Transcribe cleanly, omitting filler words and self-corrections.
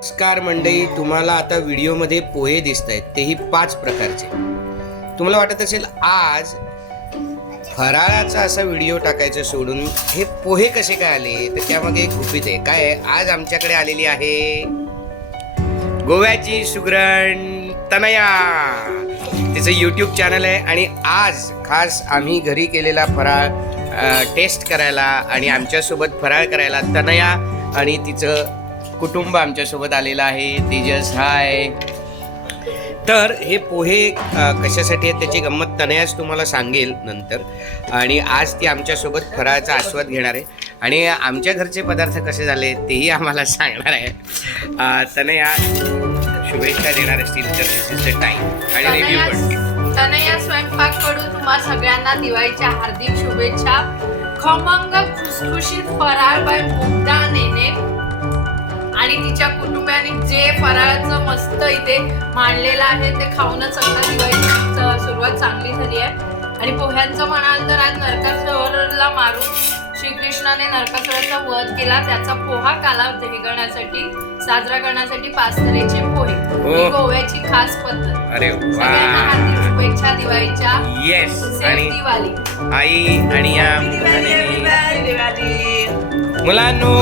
नमस्कार मंडळी, तुम्हाला आता व्हिडिओमध्ये पोहे दिसत आहेत, तेही 5 प्रकारचे. तुम्हाला वाटत असेल आज फराळाचा असा व्हिडिओ टाकायचं सोडून हे पोहे कसे काय आले, तर त्यामागे एक गुपित आहे. काय आहे, आज आमच्याकडे आलेली आहे गोव्याची सुगरण तनया. तिचं यूट्यूब चॅनल आहे आणि आज खास आम्ही घरी केलेला फराळ टेस्ट करायला आणि आमच्यासोबत फराळ करायला तनया आणि तिचं कुटुंब आमच्यासोबत आलेलं आहे. तेजस हाय. तर हे पोहे कशासाठी आहेत त्याची गंमत तनयाच तुम्हाला सांगेल नंतर. आणि आज ती आमच्यासोबत फराळाचा आस्वाद घेणार आहे आणि आमच्या घरचे पदार्थ कसे झाले तेही आम्हाला सांगणार आहे. तनया शुभेच्छा देणार असतील तर दिस इज द टाइम आणि रिव्ह्यू पण. तनया स्वयंपाक कडून तुम्हा सगळ्यांना दिवाळीच्या हार्दिक शुभेच्छा. खमंग खुसखुशीत फराळ बाय मुग्धा नेने आणि तिच्या कुटुंबियांनी जे फराळाचं मस्त इथे मांडलेलं आहे ते खाऊनच आता दिवाळीची सुरुवात चांगली झाली आहे. आणि पोह्यांचं म्हणाल तर आज नरकासुराला मारून श्रीकृष्णाने नरकासुराचा वध केला, त्याचा पोहा कालावधी करण्यासाठी साजरा करण्यासाठी 5 तऱ्हेचे पोहे ही गोव्याची खास पद्धत. अरे सगळ्यांना हार्दिक शुभेच्छा दिवाळीच्या. येस. आणि दिवाळी आई आणि या मुलांनो